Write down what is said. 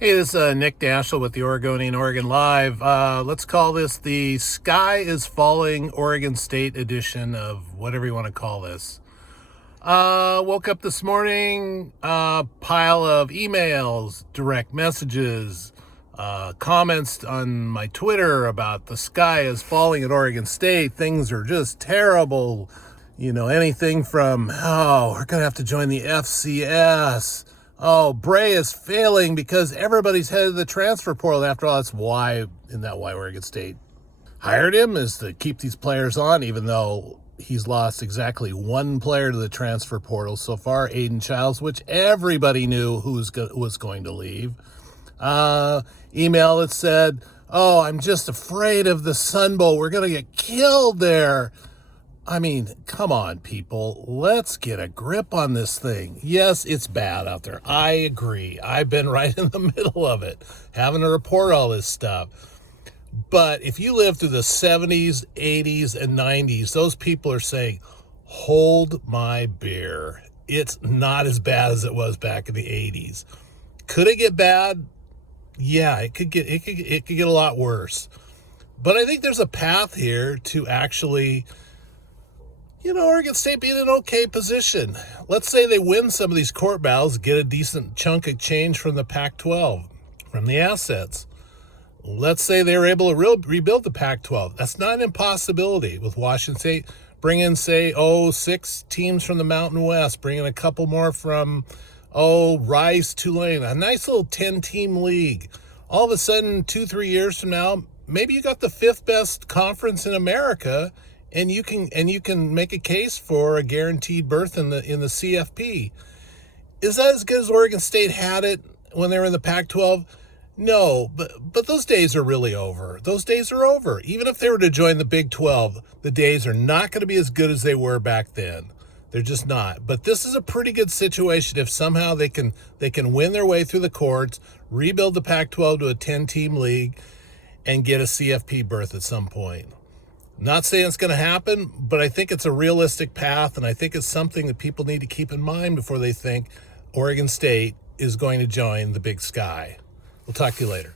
Hey, this is Nick Daschel with the Oregonian OregonLive. Let's call this the Sky is Falling Oregon State edition of whatever you want to call this. Woke up this morning, pile of emails, direct messages, comments on my Twitter about the sky is falling at Oregon State. Things are just terrible. You know, anything from, we're going to have to join the FCS. Oh, Bray is failing because everybody's headed to the transfer portal. After all, that's why Oregon State hired him, is to keep these players on, even though he's lost exactly one player to the transfer portal so far, Aiden Childs, which everybody knew was going to leave. Email that said, I'm just afraid of the Sun Bowl. We're going to get killed there. I mean, come on, people. Let's get a grip on this thing. Yes, it's bad out there. I agree. I've been right in the middle of it, having to report all this stuff. But if you live through the 70s, 80s, and 90s, those people are saying, hold my beer. It's not as bad as it was back in the 80s. Could it get bad? Yeah, it could get a lot worse. But I think there's a path here to actually, Oregon State be in an okay position. Let's say they win some of these court battles, get a decent chunk of change from the Pac-12, from the assets. Let's say they were able to rebuild the Pac-12. That's not an impossibility with Washington State. Bring in, say, 6 teams from the Mountain West. Bring in a couple more from, Rice, Tulane. A nice little 10-team league. All of a sudden, 2-3 years from now, maybe you got the 5th best conference in America, and you can make a case for a guaranteed berth in the CFP. Is that as good as Oregon State had it when they were in the Pac-12? No, but those days are really over. Those days are over. Even if they were to join the Big 12, the days are not going to be as good as they were back then. They're just not. But this is a pretty good situation if somehow they can win their way through the courts, rebuild the Pac-12 to a 10-team league, and get a CFP berth at some point. Not saying it's going to happen, but I think it's a realistic path, and I think it's something that people need to keep in mind before they think Oregon State is going to join the Big Sky. We'll talk to you later.